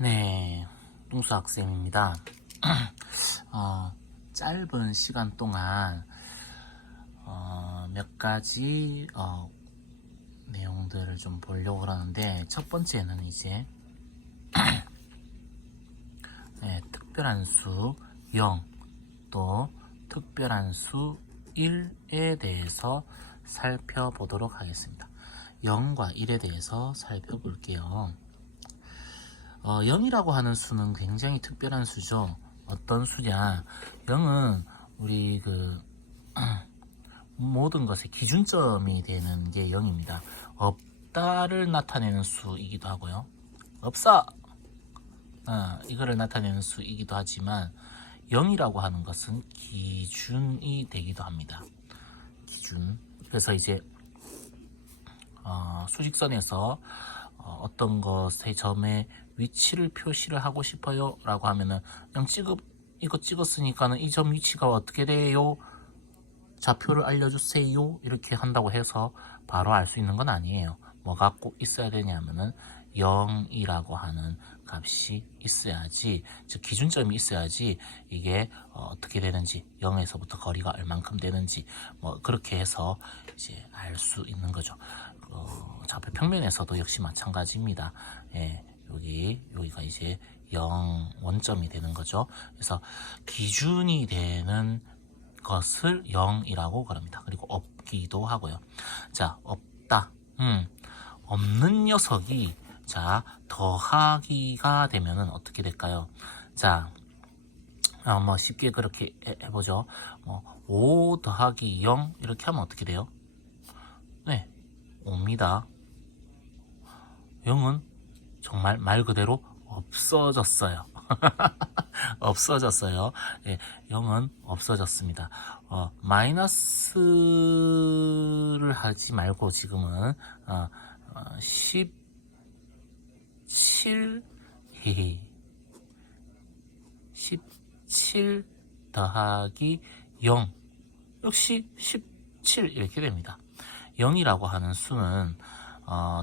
네, 뚱수 학생입니다. 짧은 시간 동안 몇 가지 내용들을 좀 보려고 하는데, 첫 번째는 이제 특별한 수 0, 또 특별한 수 1에 대해서 살펴보도록 하겠습니다. 0과 1에 대해서 살펴볼게요. 0이라고 하는 수는 굉장히 특별한 수죠. 어떤 수냐? 0은 우리 모든 것의 기준점이 되는 게 0입니다. 없다를 나타내는 수이기도 하고요. 없어! 이거를 나타내는 수이기도 하지만 0이라고 하는 것은 기준이 되기도 합니다. 기준. 그래서 이제 수직선에서 어떤 것의 점의 위치를 표시를 하고 싶어요 라고 하면은 그냥 이거 찍었으니까는 이 점 위치가 어떻게 돼요? 좌표를 알려주세요 이렇게 한다고 해서 바로 알 수 있는 건 아니에요. 뭐가 꼭 있어야 되냐면은 0이라고 하는 값이 있어야지, 즉 기준점이 있어야지 이게 어떻게 되는지, 0에서부터 거리가 얼만큼 되는지 뭐 그렇게 해서 이제 알 수 있는 거죠. 좌표 평면에서도 역시 마찬가지입니다. 여기가 이제 0 원점이 되는 거죠. 그래서 기준이 되는 것을 0이라고 그럽니다. 그리고 없기도 하고요. 자, 없다. 없는 녀석이 더하기가 되면은 어떻게 될까요? 자, 뭐 쉽게 그렇게 해보죠. 5 더하기 0 이렇게 하면 어떻게 돼요? 네, 5입니다. 0은 정말 말 그대로 없어졌어요. 없어졌어요. 0은 없어졌습니다. 마이너스를 하지 말고 지금은 17 17 더하기 0 역시 17 이렇게 됩니다. 0이라고 하는 수는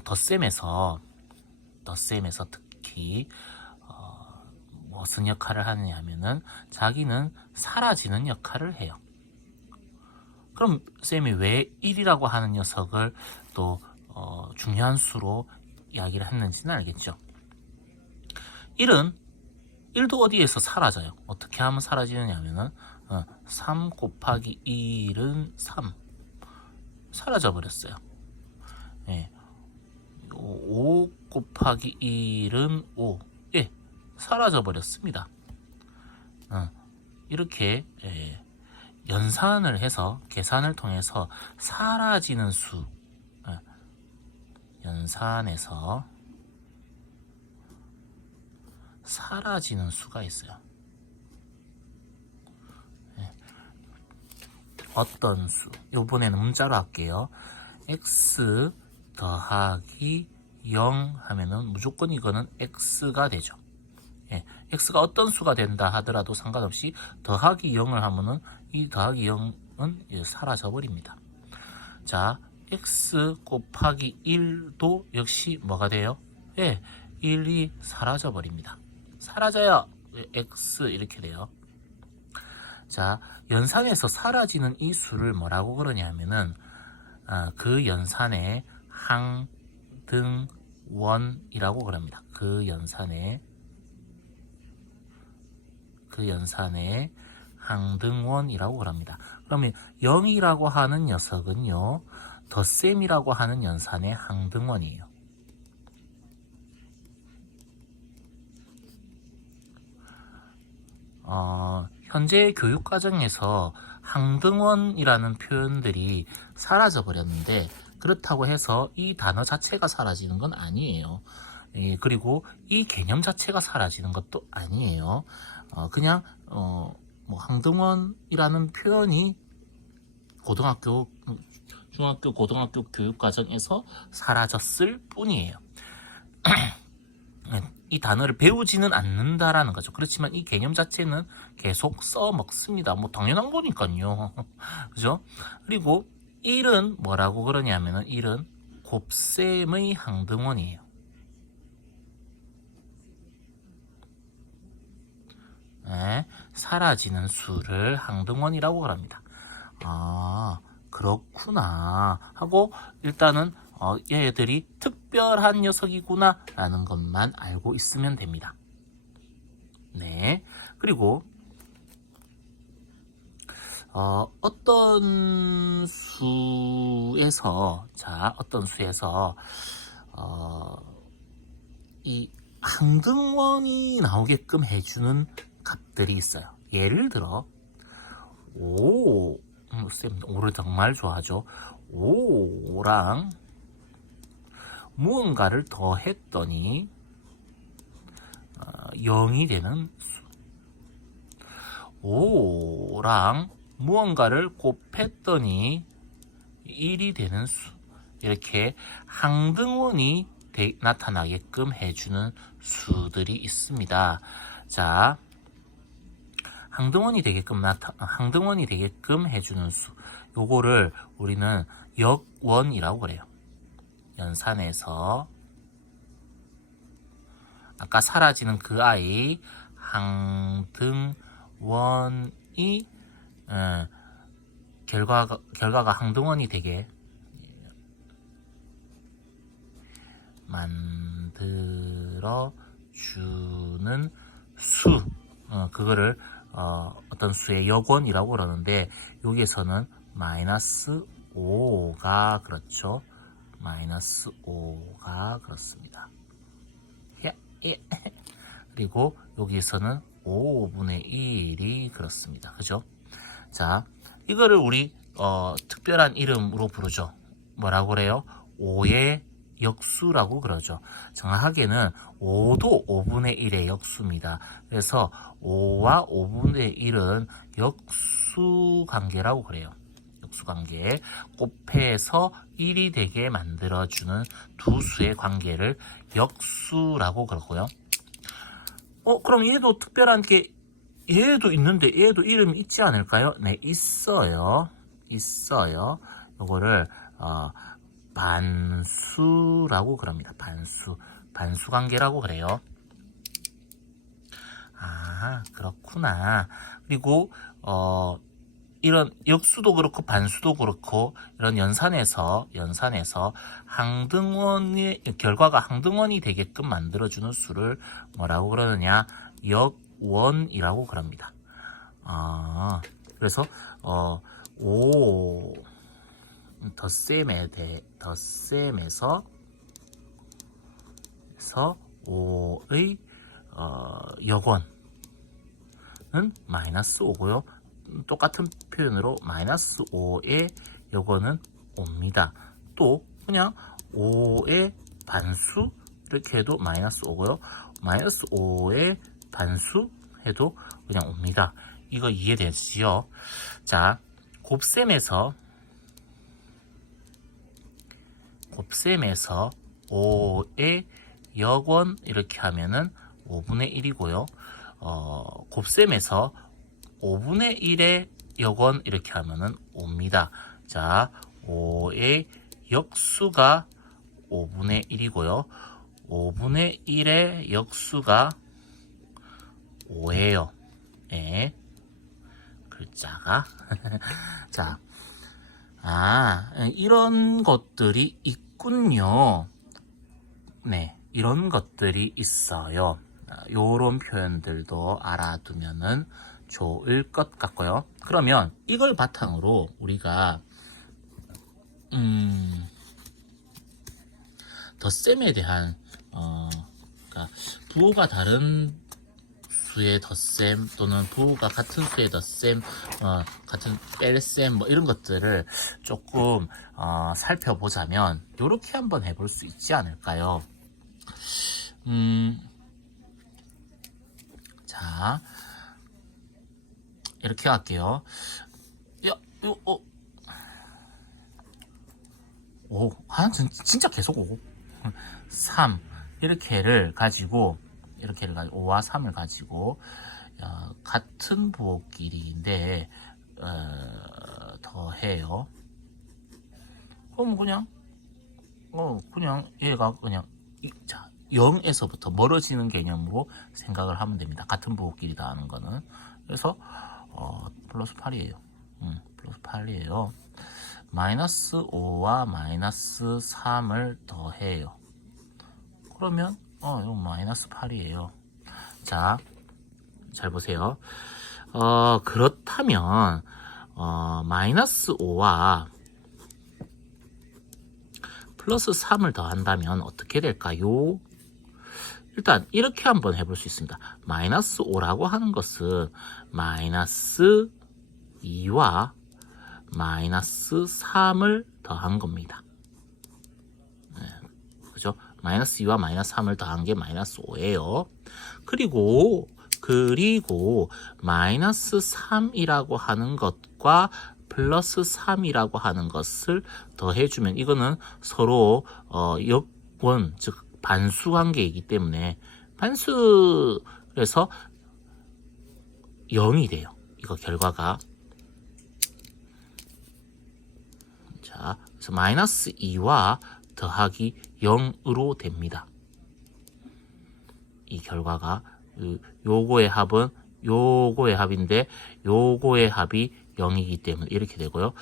덧셈에서 특히 무슨 역할을 하느냐 하면은 자기는 사라지는 역할을 해요. 그럼 쌤이 왜 1이라고 하는 녀석을 또 중요한 수로 이야기를 했는지는 알겠죠. 1도 어디에서 사라져요. 어떻게 하면 사라지느냐 하면은 3 곱하기 1은 3 사라져 버렸어요. 5 곱하기 1은 5 사라져 버렸습니다. 이렇게 연산을 해서 계산을 통해서 사라지는 수, 연산해서 사라지는 수가 있어요. 어떤 수? 이번에는 문자로 할게요. x 더하기 0 하면은 무조건 이거는 x가 되죠. x가 어떤 수가 된다 하더라도 상관없이 더하기 0을 하면은 이 더하기 0은 사라져 버립니다. 자, x 곱하기 1도 역시 뭐가 돼요? 1이 사라져 버립니다. 사라져요. x 이렇게 돼요. 자, 연산에서 사라지는 이 수를 뭐라고 그러냐면은 그 연산의 항등원이라고 그럽니다. 그 연산의 항등원이라고 그럽니다. 그러면 0이라고 하는 녀석은요, 덧셈이라고 하는 연산의 항등원이에요. 현재 교육과정에서 항등원이라는 표현들이 사라져 버렸는데, 그렇다고 해서 이 단어 자체가 사라지는 건 아니에요. 그리고 이 개념 자체가 사라지는 것도 아니에요. 그냥 항등원이라는 표현이 중학교, 고등학교 교육과정에서 사라졌을 뿐이에요. 이 단어를 배우지는 않는다라는 거죠. 그렇지만 이 개념 자체는 계속 써먹습니다. 뭐 당연한 거니까요. 그죠? 그리고 1은 뭐라고 그러냐면은 1은 곱셈의 항등원이에요. 예, 사라지는 수를 항등원이라고 합니다. 아, 그렇구나 하고 일단은 얘들이 특별한 녀석이구나 라는 것만 알고 있으면 됩니다. 네, 그리고 어떤 수에서 이 항등원이 나오게끔 해주는 값들이 있어요. 예를 들어 쌤 5를 정말 좋아하죠. 5랑 무언가를 더했더니 0이 되는 수. 5랑 무언가를 곱했더니 1이 되는 수. 이렇게 항등원이 나타나게끔 해주는 수들이 있습니다. 자, 항등원이 되게끔 해주는 수. 요거를 우리는 역원이라고 그래요. 연산에서 아까 사라지는 그 아이 항등원이 결과가 항등원이 되게 만들어 주는 수. 그거를 어떤 수의 역원이라고 그러는데 여기에서는 마이너스 5가 그렇죠. 마이너스 5가 그렇습니다. 그리고 여기에서는 5분의 1이 그렇습니다. 그죠? 자, 이거를 우리 특별한 이름으로 부르죠. 뭐라고 그래요? 5의 역수라고 그러죠. 정확하게는 5도 5분의 1의 역수입니다. 그래서 5와 5분의 1은 역수 관계라고 그래요. 역수 관계. 곱해서 1이 되게 만들어주는 두 수의 관계를 역수라고 그러고요. 그럼 얘도 특별한 게 얘도 있는데 얘도 이름이 있지 않을까요? 네, 있어요. 요거를 반수라고 그럽니다. 반수 관계라고 그래요. 아, 그렇구나. 그리고 이런 역수도 그렇고 반수도 그렇고 이런 연산에서 결과가 항등원이 되게끔 만들어주는 수를 뭐라고 그러느냐? 역원이라고 그럽니다. 그래서 5 덧셈에서 5의 역원은 마이너스 5고요. 똑같은 표현으로 마이너스 5의 역원은 5입니다. 또 그냥 5의 반수 이렇게 해도 마이너스 5고요. 마이너스 5의 반수 해도 그냥 5입니다. 이거 이해되시죠? 자, 곱셈에서 5의 역원 이렇게 하면은 5분의 1이고요. 곱셈에서 5분의 1의 역원 이렇게 하면은 5입니다. 자, 5의 역수가 5분의 1이고요. 5분의 1의 역수가 5예요. 예. 글자가. 자, 이런 것들이 있군요. 네, 이런 것들이 있어요. 요런 표현들도 알아두면은 좋을 것 같고요. 그러면 이걸 바탕으로 우리가 덧셈에 대한 그러니까 부호가 다른 수의 덧셈 또는 부호가 같은 수의 덧셈, 같은 뺄셈 뭐 이런 것들을 조금 살펴보자면 이렇게 한번 해볼 수 있지 않을까요? 자, 이렇게 할게요. 진짜 계속 오고 3 이렇게를 가지고 5와 3을 가지고 같은 부호끼리인데 더해요. 그럼 그냥 얘가 그냥 0에서부터 멀어지는 개념으로 생각을 하면 됩니다. 같은 부호끼리 더하는 거는. 그래서 플러스 8이에요. 플러스 8이에요. 마이너스 5와 마이너스 3을 더해요. 그러면 이거 마이너스 8이에요. 자, 잘 보세요. 그렇다면 마이너스 5와 플러스 3을 더한다면 어떻게 될까요? 일단 이렇게 한번 해볼 수 있습니다. 마이너스 5라고 하는 것은 마이너스 2와 마이너스 3을 더한 겁니다. 그죠? 마이너스 2와 마이너스 3을 더한 게 마이너스 5예요. 그리고 마이너스 3이라고 하는 것과 플러스 3이라고 하는 것을 더해주면 이거는 서로 역원, 즉 반수 관계이기 때문에 반수에서 0이 돼요. 이거 결과가. 자, 그래서 마이너스 2와 더하기 0으로 됩니다. 이 결과가 요거의 합은 요거의 합인데 요거의 합이 0이기 때문에 이렇게 되고요.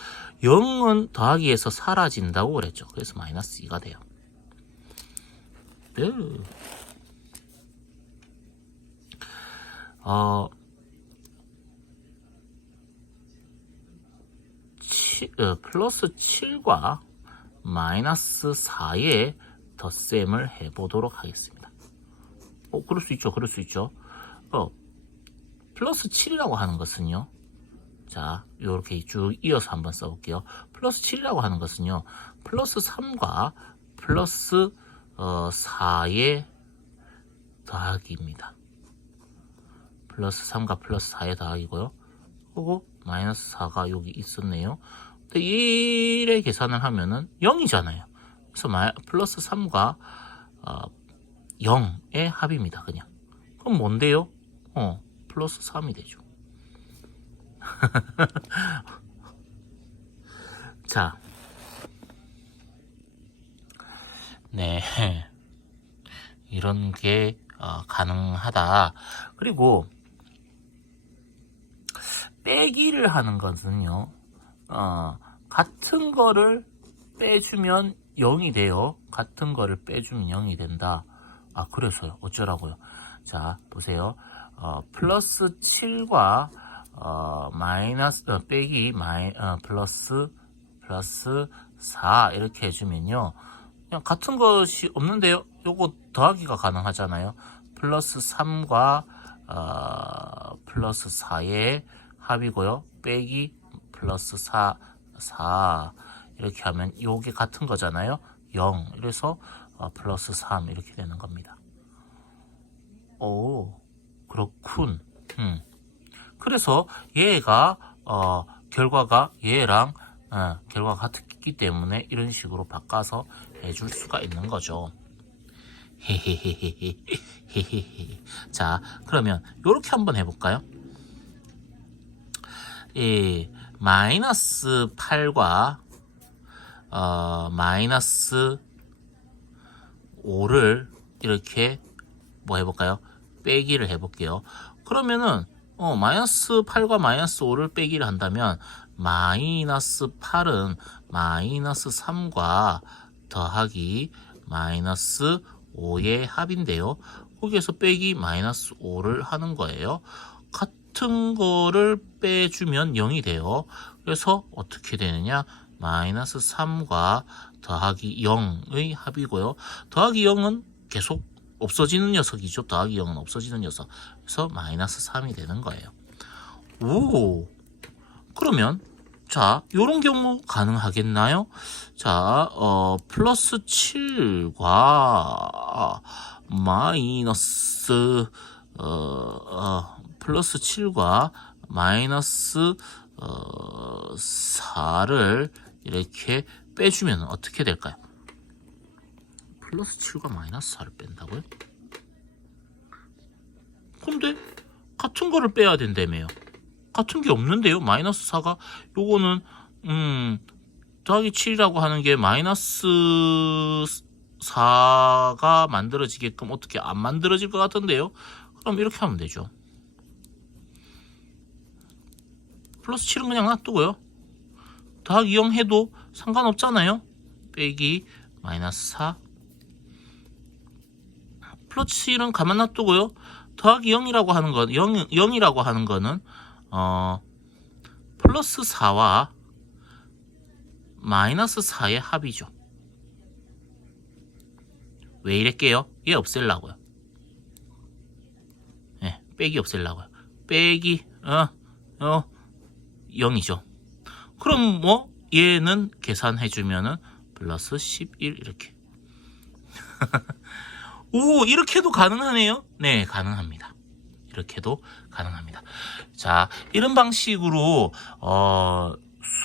0은 더하기에서 사라진다고 그랬죠. 그래서 마이너스 2가 돼요. 네. 플러스 7과 마이너스 4의 덧셈을 해보도록 하겠습니다. 그럴 수 있죠. 그럴 수 있죠. 플러스 7이라고 하는 것은요. 자, 이렇게 쭉 이어서 한번 써볼게요. 플러스 7이라고 하는 것은요. 플러스 3과 플러스 4의 더하기입니다. 플러스 3과 플러스 4의 더하기고요. 그리고 마이너스 4가 여기 있었네요. 근데 1의 계산을 하면은 0이잖아요. 그래서 플러스 3과 0의 합입니다. 그냥. 그럼 뭔데요? 플러스 3이 되죠. 자, 네, 이런 게 가능하다. 그리고 빼기를 하는 것은요, 같은 거를 빼주면 0이 돼요. 같은 거를 빼주면 0이 된다. 그래서요. 어쩌라고요? 자, 보세요. 플러스 7과 마이너스 빼기 플러스 4 이렇게 해주면요. 그냥 같은 것이 없는데요. 요거 더하기가 가능하잖아요. 플러스 3과 플러스 4의 합이고요. 빼기 플러스 4 이렇게 하면 요게 같은 거잖아요. 0. 그래서 플러스 3 이렇게 되는 겁니다. 오, 그렇군. 그래서 얘가 결과가 얘랑 결과가 같기 때문에 이런 식으로 바꿔서 해줄 수가 있는 거죠. 자, 그러면 이렇게 한번 해볼까요? 마이너스 8과 마이너스 5를 이렇게 뭐 해볼까요? 빼기를 해볼게요. 그러면은 마이너스 8과 마이너스 5를 빼기를 한다면 마이너스 8은 마이너스 3과 더하기 마이너스 5의 합인데요. 거기에서 빼기 마이너스 5를 하는 거예요. 같은 거를 빼주면 0이 돼요. 그래서 어떻게 되느냐? 마이너스 3과 더하기 0의 합이고요. 더하기 0은 계속 없어지는 녀석이죠. 더하기 0은 없어지는 녀석. 그래서 마이너스 3이 되는 거예요. 오, 그러면 자, 요런 경우 가능하겠나요? 자, 플러스 7과 마이너스 플러스 7과 마이너스 4를 이렇게 빼주면 어떻게 될까요? 플러스 7과 마이너스 4를 뺀다고요? 근데 같은 거를 빼야 된다며요. 같은 게 없는데요. 마이너스 4가 요거는 더하기 7이라고 하는 게 마이너스 4가 만들어지게끔 어떻게 안 만들어질 것 같은데요. 그럼 이렇게 하면 되죠. 플러스 7은 그냥 놔두고요. 더하기 0 해도 상관없잖아요. 빼기 마이너스 4. 플러스 7은 가만 놔두고요. 더하기 0이라고 하는 건 0이라고 하는 거는 플러스 4와 마이너스 4의 합이죠. 왜 이랬게요? 얘 없애려고요. 네, 빼기 없애려고요. 빼기 0이죠. 그럼 뭐 얘는 계산해주면은 플러스 11 이렇게. 오, 이렇게도 가능하네요. 네, 가능합니다. 이렇게도 가능합니다. 자, 이런 방식으로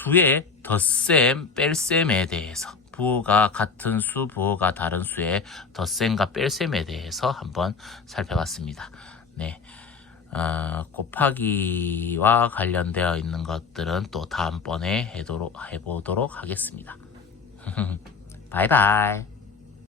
수의 덧셈, 뺄셈에 대해서, 부호가 같은 수, 부호가 다른 수의 덧셈과 뺄셈에 대해서 한번 살펴봤습니다. 네. 곱하기와 관련되어 있는 것들은 또 다음번에 해보도록 하겠습니다. 바이바이.